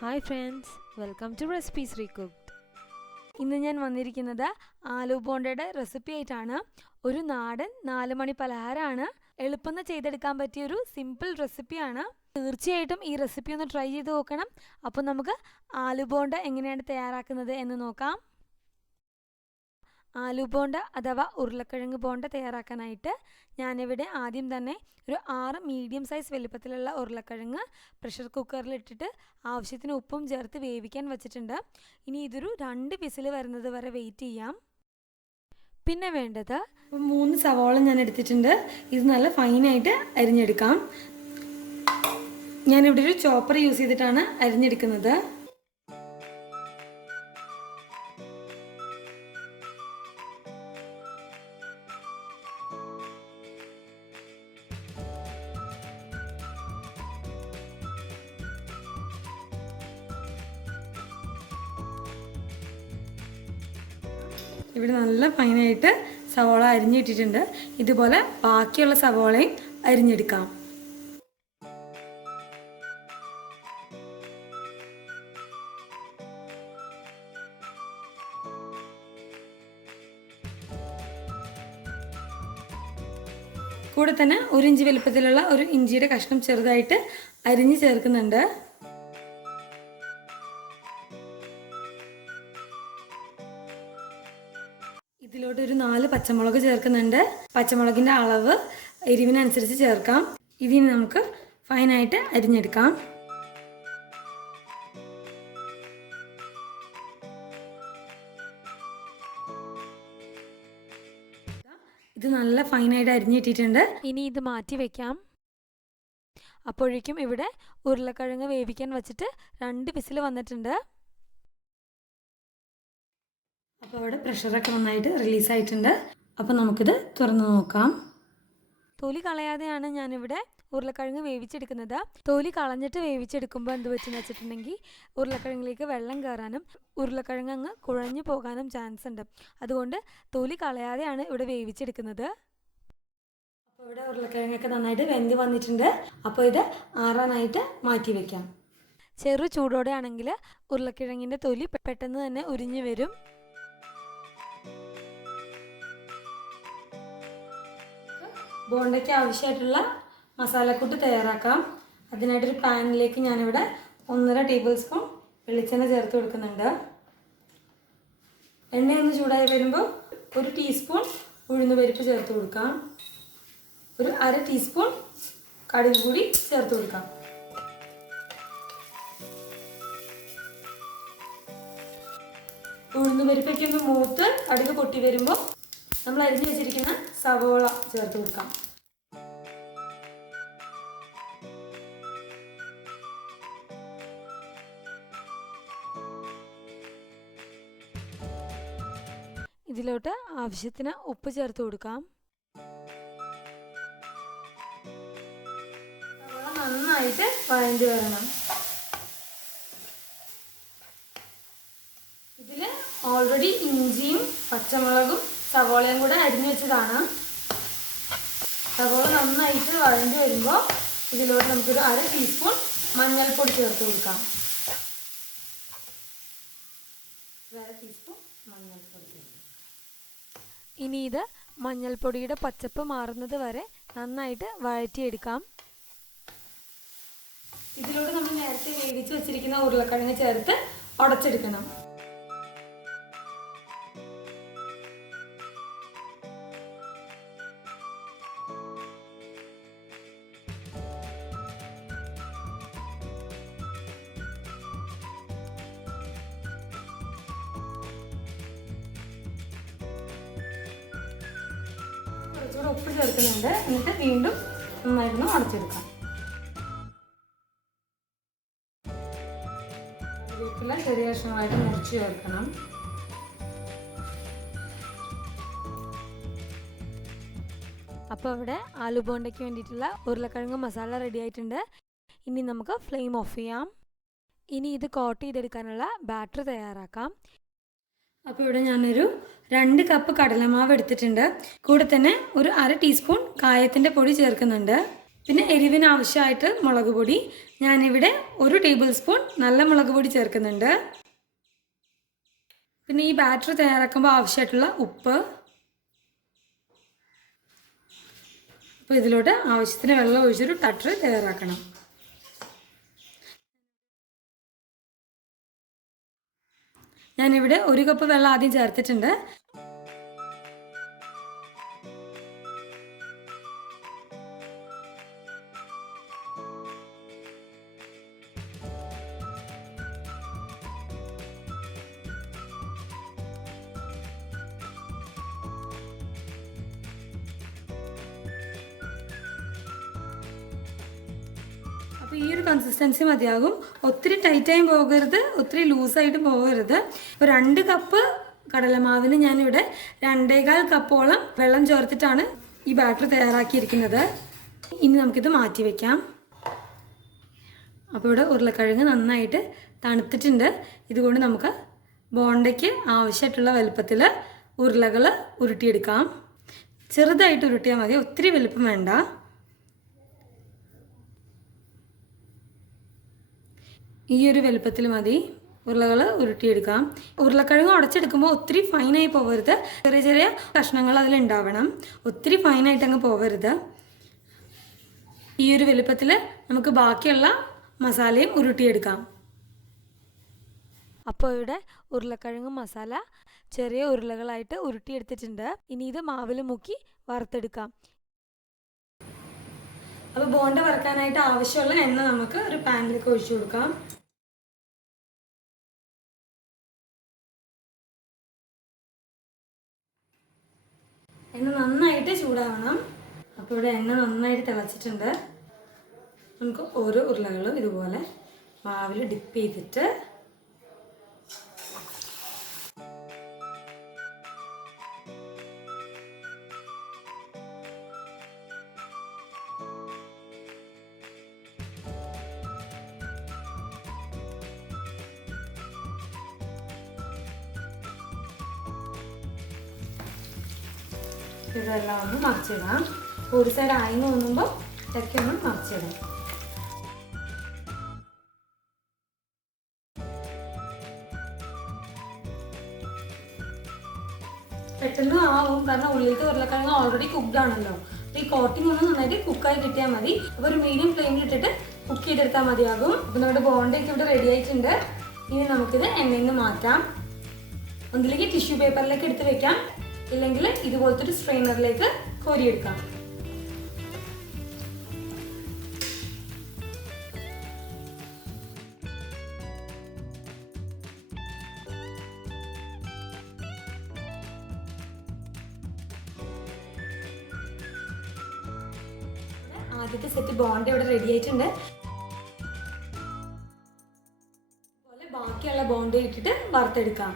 Hi friends, welcome to recipes recooked. ഇന്ന് ഞാൻ വന്നിരിക്കുന്നത് ആലു ബോണ്ടയുടെ റെസിപ്പി ആയിട്ടാണ്. ഒരു നാടൻ 4 മണി പലഹാരമാണ്. എളുപ്പം ചെയ്തെടുക്കാൻ പറ്റിയൊരു സിമ്പിൾ റെസിപ്പിയാണ്. തീർച്ചയായിട്ടും ഈ റെസിപ്പി ഒന്ന് ട്രൈ ചെയ്ത് നോക്കണം. അപ്പോൾ നമുക്ക് ആലു ബോണ്ട എങ്ങനെയാണ് തയ്യാറാക്കുന്നത് എന്ന് നോക്കാം. ആലു ബോണ്ട അഥവാ ഉരുളക്കിഴങ്ങ് ബോണ്ട തയ്യാറാക്കാനായിട്ട് ഞാനിവിടെ ആദ്യം തന്നെ ഒരു 6 മീഡിയം സൈസ് വലുപ്പത്തിലുള്ള ഉരുളക്കിഴങ്ങ് പ്രഷർ കുക്കറിലിട്ടിട്ട് ആവശ്യത്തിന് ഉപ്പും ചേർത്ത് വേവിക്കാൻ വെച്ചിട്ടുണ്ട്. ഇനി ഇതൊരു 2 വിസിൽ വരുന്നത് വരെ വെയിറ്റ് ചെയ്യാം. പിന്നെ വേണ്ടത് 3 സവാള ഞാൻ എടുത്തിട്ടുണ്ട്. ഇത് നല്ല ഫൈനായിട്ട് അരിഞ്ഞെടുക്കാം. ഞാനിവിടെ ഒരു ചോപ്പർ യൂസ് ചെയ്തിട്ടാണ് അരിഞ്ഞെടുക്കുന്നത്. ഇവിടെ നല്ല ഫൈനായിട്ട് സവാള അരിഞ്ഞിട്ടിട്ടുണ്ട്. ഇതുപോലെ ബാക്കിയുള്ള സവാളയും അരിഞ്ഞെടുക്കാം. കൂടെ തന്നെ 1 ഇഞ്ച് വലുപ്പത്തിലുള്ള ഒരു ഇഞ്ചിയുടെ കഷ്ണം ചെറുതായിട്ട് അരിഞ്ഞ് ചേർക്കുന്നുണ്ട്. ഇതിലോട്ട് ഒരു 4 പച്ചമുളക് ചേർക്കുന്നുണ്ട്. പച്ചമുളകിൻ്റെ അളവ് എരിവിനനുസരിച്ച് ചേർക്കാം. ഇതിന് നമുക്ക് ഫൈനായിട്ട് അരിഞ്ഞെടുക്കാം. ഇത് നല്ല ഫൈനായിട്ട് അരിഞ്ഞിട്ടിട്ടുണ്ട്. ഇനി ഇത് മാറ്റി വെക്കാം. അപ്പോഴേക്കും ഇവിടെ ഉരുളക്കിഴങ്ങ് വേവിക്കാൻ വെച്ചിട്ട് 2 വിസിൽ വന്നിട്ടുണ്ട്. അപ്പോൾ ഇവിടെ പ്രഷറൊക്കെ നന്നായിട്ട് റിലീസായിട്ടുണ്ട്. അപ്പോൾ നമുക്കിത് തുറന്ന് നോക്കാം. തൊലി കളയാതെയാണ് ഞാനിവിടെ ഉരുളക്കിഴങ്ങ് വേവിച്ചെടുക്കുന്നത്. തൊലി കളഞ്ഞിട്ട് വേവിച്ചെടുക്കുമ്പോൾ എന്ത് പറ്റുമെന്ന് വെച്ചിട്ടുണ്ടെങ്കിൽ ഉരുളക്കിഴങ്ങിലേക്ക് വെള്ളം കയറാനും ഉരുളക്കിഴങ്ങ് അങ്ങ് കുഴഞ്ഞു പോകാനും ചാൻസ് ഉണ്ട്. അതുകൊണ്ട് തൊലി കളയാതെയാണ് ഇവിടെ വേവിച്ചെടുക്കുന്നത്. അപ്പോൾ ഇവിടെ ഉരുളക്കിഴങ്ങൊക്കെ നന്നായിട്ട് വെന്ത് വന്നിട്ടുണ്ട്. അപ്പോൾ ഇത് ആറാനായിട്ട് മാറ്റി വയ്ക്കാം. ചെറു ചൂടോടെ ആണെങ്കിൽ ഉരുളക്കിഴങ്ങിൻ്റെ തൊലി പെട്ടെന്ന് തന്നെ ഉരിഞ്ഞു വരും. ബോണ്ടയ്ക്ക് ആവശ്യമായിട്ടുള്ള മസാലക്കൂട്ട് തയ്യാറാക്കാം. അതിനായിട്ടൊരു പാനിലേക്ക് ഞാനിവിടെ 1.5 ടേബിൾ സ്പൂൺ വെളിച്ചെണ്ണ ചേർത്ത് കൊടുക്കുന്നുണ്ട്. എണ്ണയൊന്ന് ചൂടായി വരുമ്പോൾ 1 ടീസ്പൂൺ ഉഴുന്നുപരിപ്പ് ചേർത്ത് കൊടുക്കാം. ഒരു 1/2 ടീസ്പൂൺ കടുക് കൂടി ചേർത്ത് കൊടുക്കാം. ഉഴുന്നുപരിപ്പൊക്കെ ഒന്ന് മൂത്ത് കടുക് പൊട്ടി വരുമ്പോൾ നമ്മൾ അരിഞ്ഞു വെച്ചിരിക്കുന്ന സവോള ചേർത്ത് കൊടുക്കാം. ഇതിലോട്ട് ആവശ്യത്തിന് ഉപ്പ് ചേർത്ത് കൊടുക്കാം. സവോള നന്നായിട്ട് വഴണ്ടി വരണം. ഇതിൽ ഓൾറെഡി ഇഞ്ചിയും പച്ചമുളകും സവോളയും കൂടെ അരിഞ്ഞു വെച്ചതാണ്. സവോള നന്നായിട്ട് വഴണ്ടി വരുമ്പോൾ ഇതിലോട്ട് നമുക്കൊരു 1/2 ടീസ്പൂൺ മഞ്ഞൾപ്പൊടി ചേർത്ത് കൊടുക്കാം. 1/2 ടീസ്പൂൺ മഞ്ഞൾപ്പൊടി. ഇനി ഇത് മഞ്ഞൾപ്പൊടിയുടെ പച്ചപ്പ് മാറുന്നത് വരെ നന്നായിട്ട് വഴറ്റിയെടുക്കാം. ഇതിലൂടെ നമ്മൾ നേരത്തെ വേവിച്ച് വെച്ചിരിക്കുന്ന ഉരുളക്കിഴങ്ങ് ചേർത്ത് ഉടച്ചെടുക്കണം. കുറച്ചുകൂടെ ഉപ്പ് ചേർക്കുന്നുണ്ട്. എന്നിട്ട് വീണ്ടും നന്നായിരുന്നു അടച്ചെടുക്കാം. കറിവേപ്പില ചെറിയ കഷ്ണമായിട്ട് മുറിച്ച് ചേർക്കണം. അപ്പോൾ ഇവിടെ ആലു ബോണ്ടയ്ക്ക് വേണ്ടിയിട്ടുള്ള ഉരുളക്കിഴങ്ങ് മസാല റെഡി ആയിട്ടുണ്ട്. ഇനി നമുക്ക് ഫ്ലെയിം ഓഫ് ചെയ്യാം. ഇനി ഇത് കോട്ട് ചെയ്തെടുക്കാനുള്ള ബാറ്റർ തയ്യാറാക്കാം. അപ്പോൾ ഇവിടെ ഞാനൊരു 2 കപ്പ് കടലമാവ് എടുത്തിട്ടുണ്ട്. കൂടെ തന്നെ ഒരു 1/2 ടീസ്പൂൺ കായത്തിൻ്റെ പൊടി ചേർക്കുന്നുണ്ട്. പിന്നെ എരിവിന് ആവശ്യമായിട്ട് മുളക് പൊടി ഞാനിവിടെ 1 ടേബിൾ സ്പൂൺ നല്ല മുളക് പൊടി ചേർക്കുന്നുണ്ട്. പിന്നെ ഈ ബാറ്റർ തയ്യാറാക്കുമ്പോൾ ആവശ്യമായിട്ടുള്ള ഉപ്പ്. അപ്പോൾ ഇതിലോട്ട് ആവശ്യത്തിന് വെള്ളം ഒഴിച്ചൊരു ടട്ടർ തയ്യാറാക്കണം. ഞാനിവിടെ 1 കപ്പ് വെള്ളം ആദ്യം ചേർത്തിട്ടുണ്ട്. അപ്പോൾ ഈ ഒരു കൺസിസ്റ്റൻസി മതിയാകും. ഒത്തിരി ടൈറ്റായും പോകരുത്, ഒത്തിരി ലൂസായിട്ട് പോകരുത്. ഇപ്പോൾ 2 കപ്പ് കടലമാവിന് ഞാനിവിടെ 2.25 കപ്പോളം വെള്ളം ചേർത്തിട്ടാണ് ഈ ബാറ്റർ തയ്യാറാക്കിയിരിക്കുന്നത്. ഇനി നമുക്കിത് മാറ്റി വയ്ക്കാം. അപ്പോൾ ഇവിടെ ഉരുളക്കിഴങ്ങ് നന്നായിട്ട് തണുത്തിട്ടുണ്ട്. ഇതുകൊണ്ട് നമുക്ക് ബോണ്ടയ്ക്ക് ആവശ്യമായിട്ടുള്ള വലുപ്പത്തിൽ ഉരുളകൾ ഉരുട്ടിയെടുക്കാം. ചെറുതായിട്ട് ഉരുട്ടിയാൽ മതി, ഒത്തിരി വലുപ്പം വേണ്ട. ഈ ഒരു വലുപ്പത്തിൽ മതി ഉരുളകൾ ഉരുട്ടിയെടുക്കാം. ഉരുളക്കിഴങ്ങ് ഉടച്ചെടുക്കുമ്പോൾ ഒത്തിരി ഫൈനായി പോകരുത്, ചെറിയ ചെറിയ കഷ്ണങ്ങൾ അതിലുണ്ടാവണം. ഒത്തിരി ഫൈനായിട്ട് അങ്ങ് പോകരുത്. ഈ ഒരു വലുപ്പത്തിൽ നമുക്ക് ബാക്കിയുള്ള മസാലയും ഉരുട്ടിയെടുക്കാം. അപ്പോൾ ഇവിടെ ഉരുളക്കിഴങ്ങ് മസാല ചെറിയ ഉരുളകളായിട്ട് ഉരുട്ടിയെടുത്തിട്ടുണ്ട്. ഇനി ഇത് മാവിൽ മുക്കി വറുത്തെടുക്കാം. അപ്പോൾ ബോണ്ട വറുക്കാനായിട്ട് ആവശ്യമുള്ള എണ്ണ നമുക്ക് ഒരു പാനിലേക്ക് ഒഴിച്ചു കൊടുക്കാം. എണ്ണ നന്നായിട്ട് ചൂടാവണം. അപ്പോൾ ഇവിടെ എണ്ണ നന്നായിട്ട് തിളച്ചിട്ടുണ്ട്. നമുക്ക് ഓരോ ഉരുളകളും ഇതുപോലെ മാവിൽ ഡിപ്പ് ചെയ്തിട്ട് ഇതെല്ലാം ഒന്ന് മറിച്ചിടാം. ഒരു സൈഡ് ആയിന്ന് തോന്നുമ്പോൾ ഇതൊക്കെ ഒന്ന് മറിച്ചിടാം. പെട്ടെന്ന് ആവും, കാരണം ഉള്ളിലത്തെ ഉരുളക്കിഴങ്ങ് ഓൾറെഡി കുക്ക്ഡ് ആണല്ലോ. ഈ കോട്ടിംഗ് ഒന്ന് നന്നായിട്ട് കുക്കായി കിട്ടിയാൽ മതി. അപ്പോൾ ഒരു മീഡിയം ഫ്ലെയിമിൽ ഇട്ടിട്ട് കുക്ക് ചെയ്തെടുത്താൽ മതിയാകും. അപ്പോൾ നമ്മുടെ ബോണ്ടയൊക്കെ ഇവിടെ റെഡി ആയിട്ടുണ്ട്. ഇനി നമുക്കിത് എണ്ണയിൽ നിന്ന് മാറ്റാം. ഒന്നിലേക്ക് ടിഷ്യൂ പേപ്പറിലേക്ക് എടുത്ത് വെക്കാം, ഇല്ലെങ്കിൽ ഇതുപോലത്തെ ഒരു സ്ട്രെയിനറിലേക്ക് കോരിയെടുക്കാം. ആദ്യത്തെ സെറ്റ് ബോണ്ട ഇവിടെ റെഡി ആയിട്ടുണ്ട്. അതുപോലെ ബാക്കിയുള്ള ബോണ്ട ഇട്ടിട്ട് വറുത്തെടുക്കാം.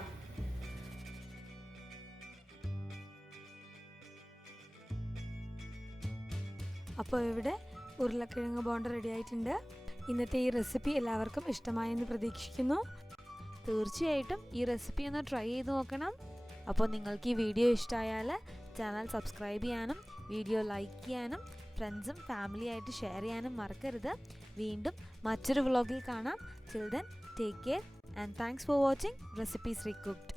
അപ്പോൾ ഇവിടെ ഉരുളക്കിഴങ്ങ് ബോണ്ട റെഡി ആയിട്ടുണ്ട്. ഇന്നത്തെ ഈ റെസിപ്പി എല്ലാവർക്കും ഇഷ്ടമായെന്ന് പ്രതീക്ഷിക്കുന്നു. തീർച്ചയായിട്ടും ഈ റെസിപ്പി ഒന്ന് ട്രൈ ചെയ്ത് നോക്കണം. അപ്പോൾ നിങ്ങൾക്ക് ഈ വീഡിയോ ഇഷ്ടമായാൽ ചാനൽ സബ്സ്ക്രൈബ് ചെയ്യാനും വീഡിയോ ലൈക്ക് ചെയ്യാനും ഫ്രണ്ട്സും ഫാമിലിയായിട്ട് ഷെയർ ചെയ്യാനും മറക്കരുത്. വീണ്ടും മറ്റൊരു വ്ളോഗിൽ കാണാം. Till then, take care and thanks for watching Recipes Recooked.